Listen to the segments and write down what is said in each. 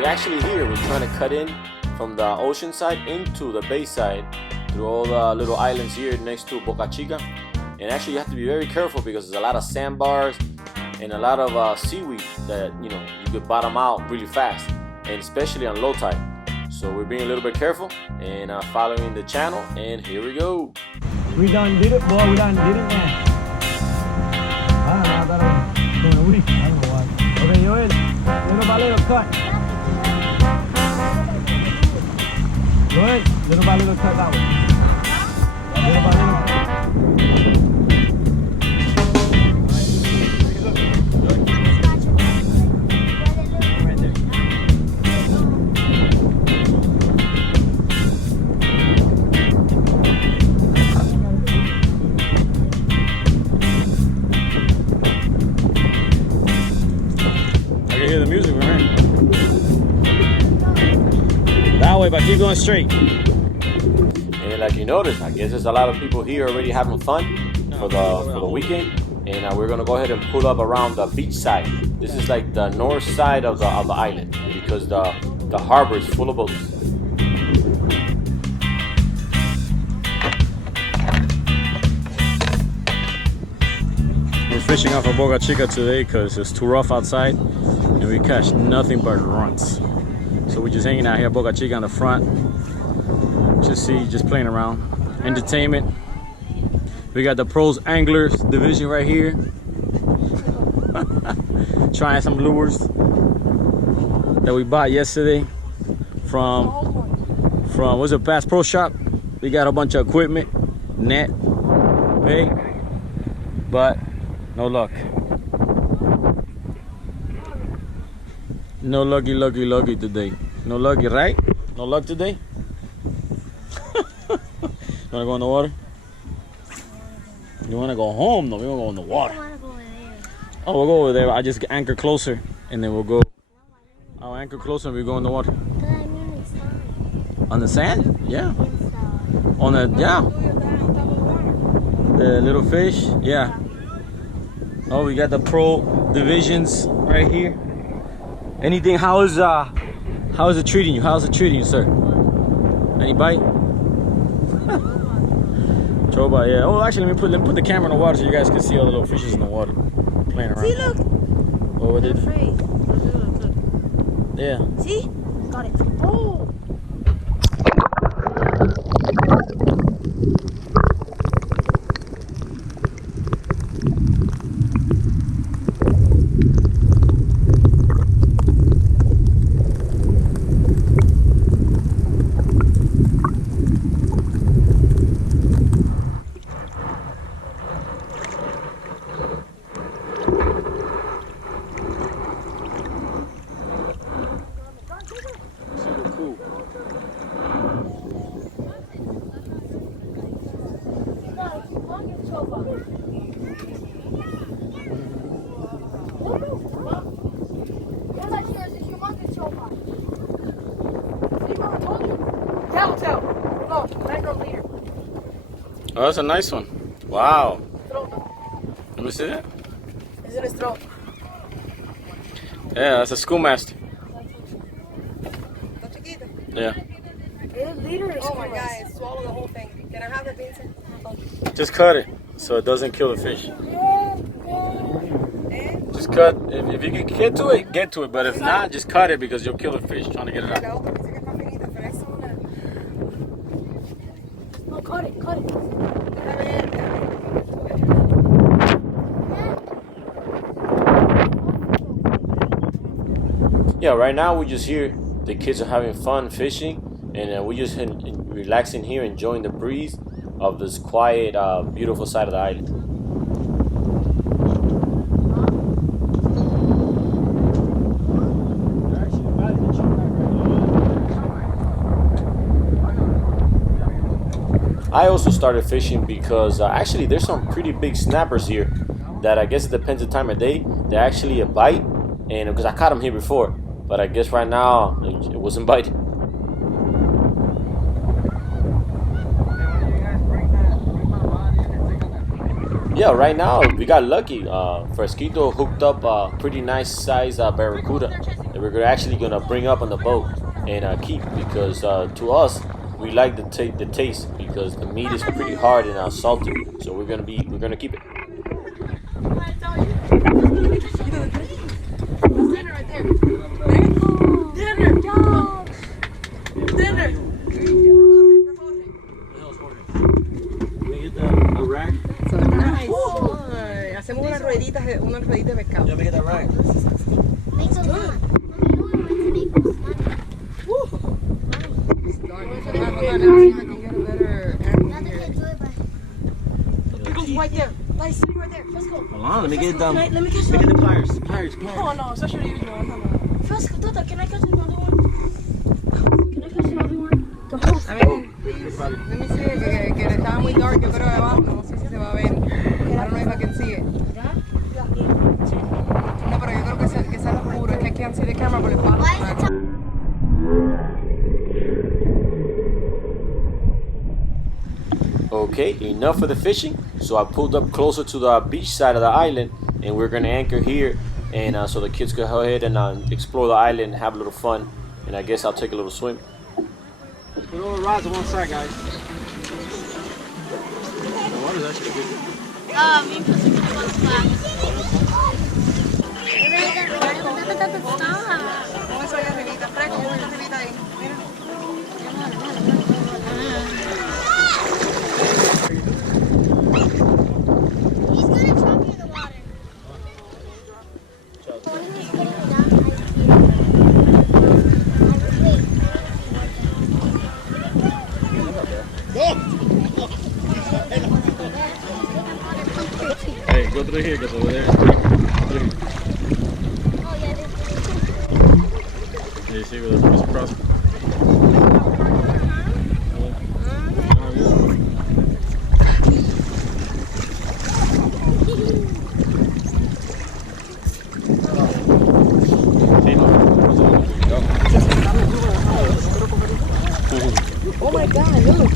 we actually here, we're trying to cut in from the ocean side into the bay side through all the little islands here next to Boca Chita. And actually you have to be very careful because there's a lot of sandbars and a lot of seaweed that you could bottom out really fast, and especially on low tide. So we're being a little bit careful and following the channel, and here we go. We done did it, boy. We done did it, man. I don't know. I thought I was doing a week. I don't know why. Okay, Joel. Little by little cut. Joel, little by little cut that one. Little by little cut. Hear the music from here. That way, but keep going straight. And like you notice, I guess there's a lot of people here already having fun for the weekend. And we're gonna go ahead and pull up around the beach side. This is like the north side of the island because the harbor is full of boats. We're fishing off of Boca Chita today because it's too rough outside. And we catch nothing but runts. So we're just hanging out here at Boca Chita on the front. Just playing around. Entertainment. We got the pros anglers division right here. Trying some lures that we bought yesterday from what's it, Bass Pro Shop. We got a bunch of equipment, net, bait, but no luck. No lucky today. No lucky, right? No luck today? You wanna go in the water? You wanna go home? No, we wanna go in the water. I wanna go in there. Oh, we'll go over there. I just anchor closer and then we'll go. I'll anchor closer and we go in the water. On the sand? Yeah. On the, yeah. The little fish? Yeah. Oh, we got the pro divisions right here. Anything? How is it treating you? How's it treating you, sir? Any bite? Choba, yeah. Oh, actually, let me put the camera in the water so you guys can see all the little fishes in the water playing around. See, look. Oh, what did it? Look. Yeah. See? Got it. Oh. Oh, that's a nice one. Wow. Let me see that. Is it a straw? Yeah, that's a schoolmaster. Yeah. Oh my God, it swallowed the whole thing. Can I have the beans? Just cut it so it doesn't kill the fish. Just cut. If you can get to it. But if not, just cut it because you'll kill the fish trying to get it out. No, cut it. Yeah, right now we're just here. The kids are having fun fishing, and we're just relaxing here, enjoying the breeze of this quiet, beautiful side of the island. I also started fishing because actually there's some pretty big snappers here that I guess it depends the time of day. They're actually a bite, and because I caught them here before, but I guess right now it wasn't biting. yeah, right now we got lucky. Fresquito hooked up a pretty nice size barracuda that we're actually gonna bring up on the boat and keep, because to us we like the taste, because the meat is pretty hard and salty. So we're gonna keep it. Hacemos unas rueditas de pescado. Yeah, make it that right. Makes a lot. Right there. Like, sitting right there. Let's go. Hold on, let me get them. Let me catch Let me get the one. pliers. Oh no, it's actually usual. Fresco, Tata, can I catch another one? Can I catch another one? I mean, let me see it, que estaba muy dark, yo creo debajo, no sé si se va a ver. I don't know if I can see it. No, pero yo creo que sea oscuro, es que I can't see the camera por el palo. Okay, enough of the fishing. So I pulled up closer to the beach side of the island, and we're gonna anchor here, and so the kids can go ahead and explore the island and have a little fun. And I guess I'll take a little swim. Put all the rods on one side, guys. The water's actually good. Me put some on the flat. Vamos a ir arribita, Fresco, vamos arribita ahí. Mira. He's gonna drop you in the water. Hey, go through here, go through there. Oh yeah, Yeah, you see where the first cross? Oh my God, look.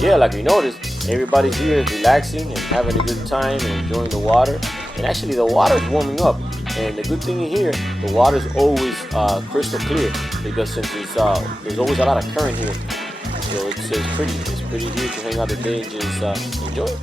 Yeah, like we noticed, everybody's here relaxing and having a good time and enjoying the water. And actually the water is warming up. And the good thing in here, the water is always crystal clear, because since it's, there's always a lot of current here. So it's pretty here to hang out today and just enjoy it.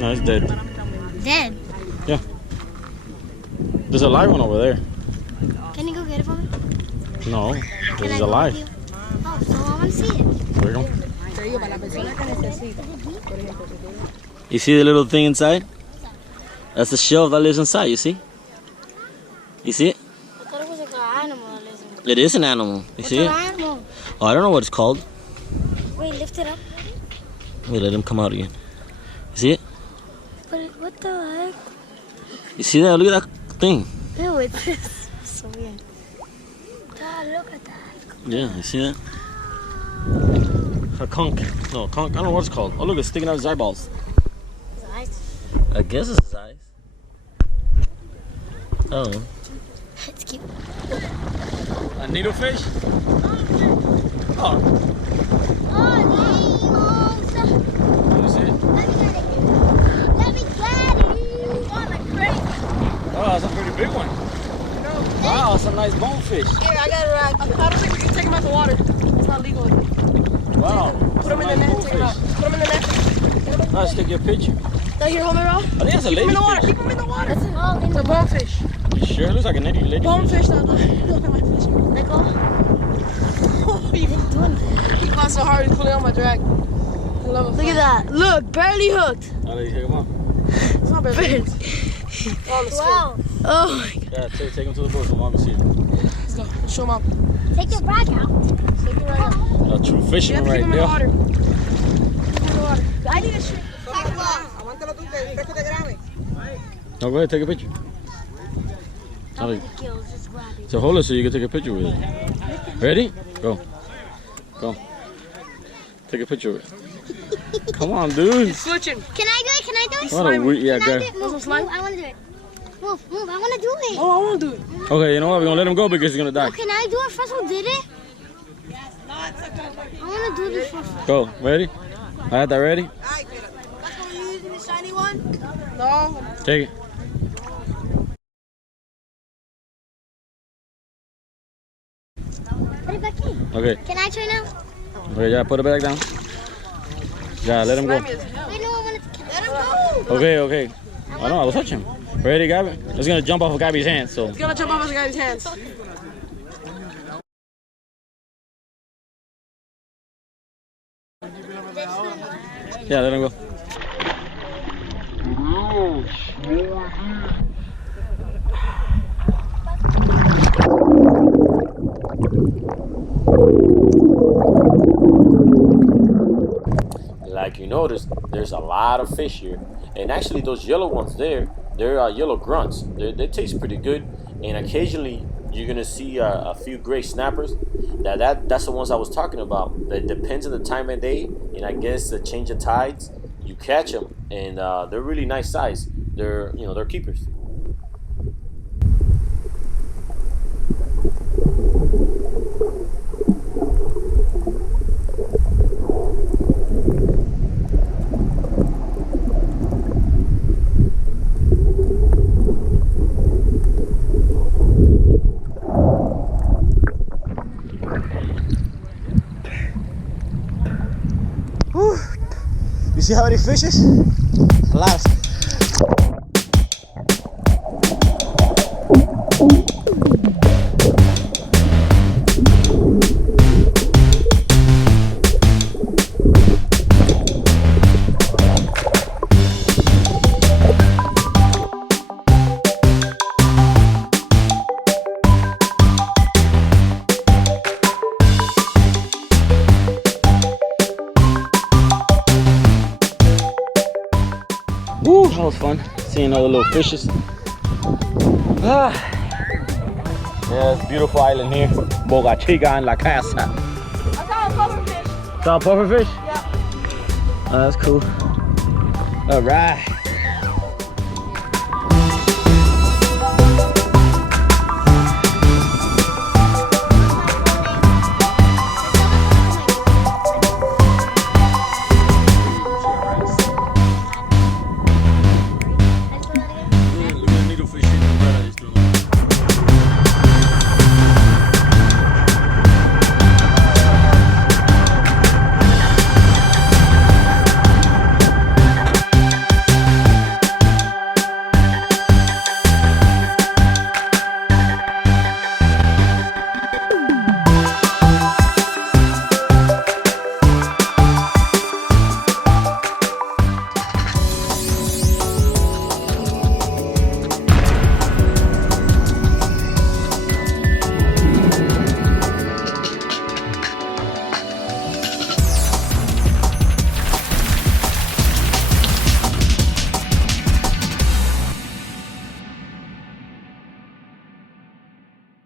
No, it's dead. Dead. Yeah. There's a live one over there. Can you go get it for me? No, Can this I is go alive. with you? Oh, so I want to see it. There you go. Te digo, para la persona que necesita. You see the little thing inside? That's the shell that lives inside, you see? You see it? I thought it was like an animal that lives in it. It is an animal. You What's see an it? animal? Oh, I don't know what it's called. Wait, lift it up. Wait, let him come out again. You see it? But what the heck? You see that? Look at that thing. Ew, it's so weird. God, look at that. Yeah, you see that? A conch. No, conch. I don't know what it's called. Oh, look, it's sticking out his eyeballs. His eyes. I guess it's his eyes. Oh. It's cute. A needlefish? Oh. Oh, You see it? let me get it. Let me fish. Yeah, I got it right. I don't think we can take them out the water. It's not legal. Wow. Put them in the net. Take them out. Put them in the net. Let's take your picture. No, here, hold it off. I think that's a Keep them lady in the water. fish. Keep them in the water. It's a bonefish. You sure? It looks like a lady fish. Bonefish, not like fish. Let go. Oh, you doing it. He fought so hard, he's pulling on my drag. I love it. Look at that. Look, barely hooked. I'll let you take him off. It's not barely. Wow. Oh my God. Yeah, take him to the boat so mom can see it. Let's go. Show mom. Take your brag out. Take it right out. A true You have fisherman to keep right him in the there. water. Keep him in the water. I need a shrimp. Aguántalo tú, que Fresco te grabe. No, go ahead, take a picture. Not with the gills, just grab it. So hold it so you can take a picture with it. Ready? Go. Go. Take a picture with it. Come on, dude. He's switching. Can I do it? Can I do it? What a weird, yeah, Can I go do ahead. it? Move, slime? move, I want to do it. Move, move, I want to do it. Oh, I want to do it. Okay, you know what? We're gonna let him go because he's gonna die. Oh, can I do it? Fresco did it? I want to do this for Go. Ready? I had that ready? Ay, espérate. That's what you're using, the shiny one? No. Take it. Put it back in. Okay. Can I try now? Okay, yeah, put it back down. Yeah, let him go. Slimy as hell. Wait, no, I want to. Let him go. Okay, okay. I know, I was touching him. Ready, Gabby? It's gonna jump off of Gabby's hand, so. He's gonna jump off his guy's hands. Yeah, let him go. Like you notice, there's a lot of fish here, and actually those yellow ones there, they're yellow grunts. They taste pretty good, and occasionally you're gonna see a few gray snappers. That's the ones I was talking about. It depends on the time of day, and I guess the change of tides, you catch them, and they're really nice size. They're they're keepers. You see how many fishes? A lot. Woo, that was fun. Seeing all the little fishes. Yeah, it's a beautiful island here. Boca Chita and La Casa. I saw a pufferfish. Saw a pufferfish? Yeah. Oh, that's cool. All right.